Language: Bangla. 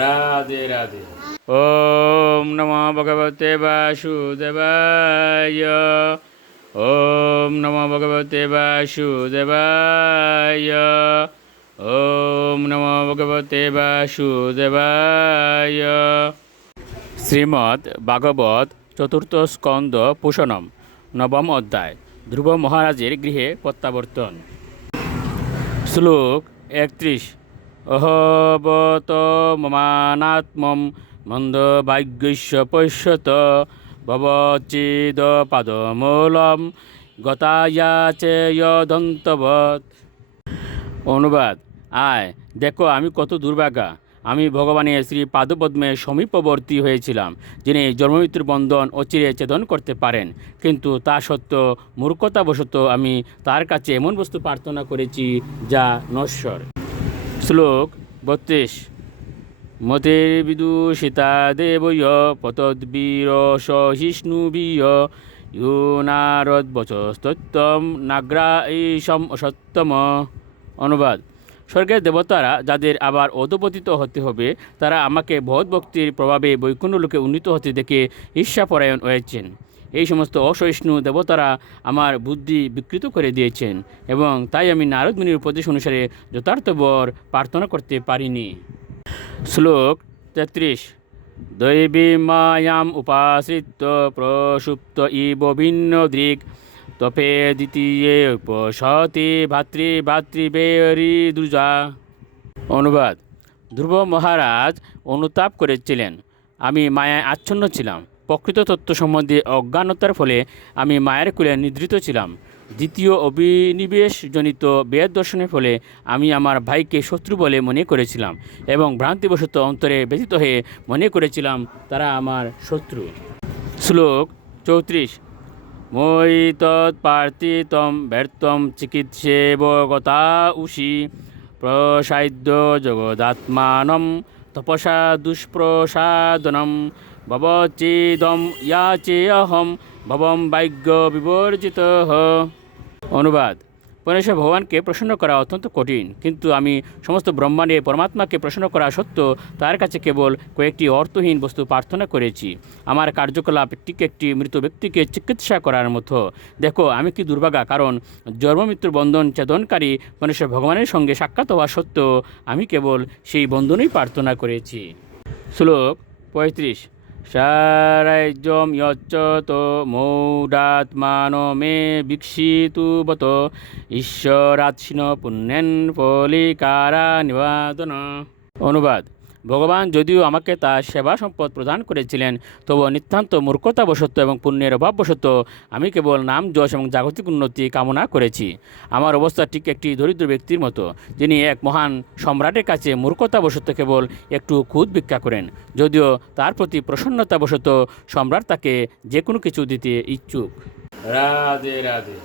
রাধে রাধে। ওম নমো ভগবতে বাসুদেবায়। ওম নমো ভগবতে বাসুদেবায়। ওম নমো ভগবতে বাসুদেবায়। শ্রীমদ্ ভাগবত চতুর্থ স্কন্দ পুষণম নবম অধ্যায় ধ্রুব মহারাজের গৃহে প্রত্যাবর্তন। শ্লোক 31। অহবত মমানাত্মম মন্দ ভাগ্যস্য পশ্যত ভবচ্ছেদ পাদমূলম গতায়া চেয়দন্তবৎ। অনুবাদ: আয় দেখো, আমি কত দুর্ভাগা। আমি ভগবানের শ্রী পাদপদ্মের সমীপবর্তী হয়েছিলাম, যিনি জন্মমৃত্যুর বন্ধন অচিরে ছেদন করতে পারেন, কিন্তু তা সত্ত্বেও মূর্খতাবশত আমি তার কাছে এমন বস্তু প্রার্থনা করেছি যা নশ্বর। শ্লোক 32। মতির্বিদূষিতা দেবয় পতদ্বীর সহিষ্ণুবীয় ইউ নারদবচস্তত্ত্বম নাগ্রা ঈশম অসত্তম। অনুবাদ: স্বর্গের দেবতারা, যাদের আবার অধপতিত হতে হবে, তারা আমাকে ভগবদ্ভক্তির প্রভাবে বৈকুণ্ঠলোকে উন্নীত হতে দেখে ঈর্ষাপরায়ণ হয়েছেন। এই সমস্ত অসহিষ্ণু দেবতারা আমার বুদ্ধি বিকৃত করে দিয়েছেন, এবং তাই আমি নারদ মুনির উপদেশ অনুসারে যথার্থ বর প্রার্থনা করতে পারিনি। শ্লোক 33। দৈবী মায়াম উপাশ্রিত্য প্রসুপ্ত ইব ভিন্ন দৃক তপে দ্বিতীয় উপসতি ভাতৃবেরি দ্রুজা। অনুবাদ: ধ্রুব মহারাজ অনুতাপ করেছিলেন, আমি মায়ায় আচ্ছন্ন ছিলাম। প্রকৃত তত্ত্ব সম্বন্ধে অজ্ঞানতার ফলে আমি মায়ের কোলে নিদ্রিত ছিলাম। দ্বিতীয় অভিনিবেশজনিত বেদ দর্শনের ফলে আমি আমার ভাইকে শত্রু বলে মনে করেছিলাম, এবং ভ্রান্তিবশত অন্তরে ব্যথিত হয়ে মনে করেছিলাম তারা আমার শত্রু। শ্লোক 34। মই তৎপ্রার্থিতম ব্যর্থম চিকিৎসেব গতা উষি প্রসাদ্য জগদাত্মানম তপসা দুষ্প্রসাদনম ভবচ্ছেদম ইয়াচেহম ভবম ভাগ্য বিবর্জিতঃ। অনুবাদ: পরমেশ্বর ভগবানকে প্রসন্ন করা অত্যন্ত কঠিন, কিন্তু আমি সমস্ত ব্রহ্মাণ্ডে পরমাত্মাকে প্রসন্ন করা সত্ত্বেও তার কাছে কেবল কয়েকটি অর্থহীন বস্তু প্রার্থনা করেছি। আমার কার্যকলাপ ঠিক একটি মৃত ব্যক্তিকে চিকিৎসা করার মতো। দেখো, আমি কি দুর্ভাগা, কারণ জন্মমৃত্যুর বন্ধন ছেদনকারী পরমেশ্বর ভগবানের সঙ্গে সাক্ষাৎ হওয়া সত্ত্বেও আমি কেবল সেই বন্ধনই প্রার্থনা করেছি। শ্লোক 35। সারাজ্যম যচ্চত মৌঢ়াত্মানো মে ভিক্ষিতুবত ঈশ্বরাৎসিন পুণ্যেন ফলিকারা নিবাদন। অনুবাদ: ভগবান যদিও আমাকে তার সেবা সম্পদ প্রদান করেছিলেন, তবু নিতান্ত মূর্খতাবশত এবং পুণ্যের অভাববশত আমি কেবল নাম যশ এবং জাগতিক উন্নতি কামনা করেছি। আমার অবস্থা ঠিক একটি দরিদ্র ব্যক্তির মতো, যিনি এক মহান সম্রাটের কাছে মূর্খতাবশত কেবল একটু খুদ ভিক্ষা করেন, যদিও তার প্রতি প্রসন্নতাবশত সম্রাট তাকে যে কোনো কিছু দিতে ইচ্ছুক। রাধে রাধে।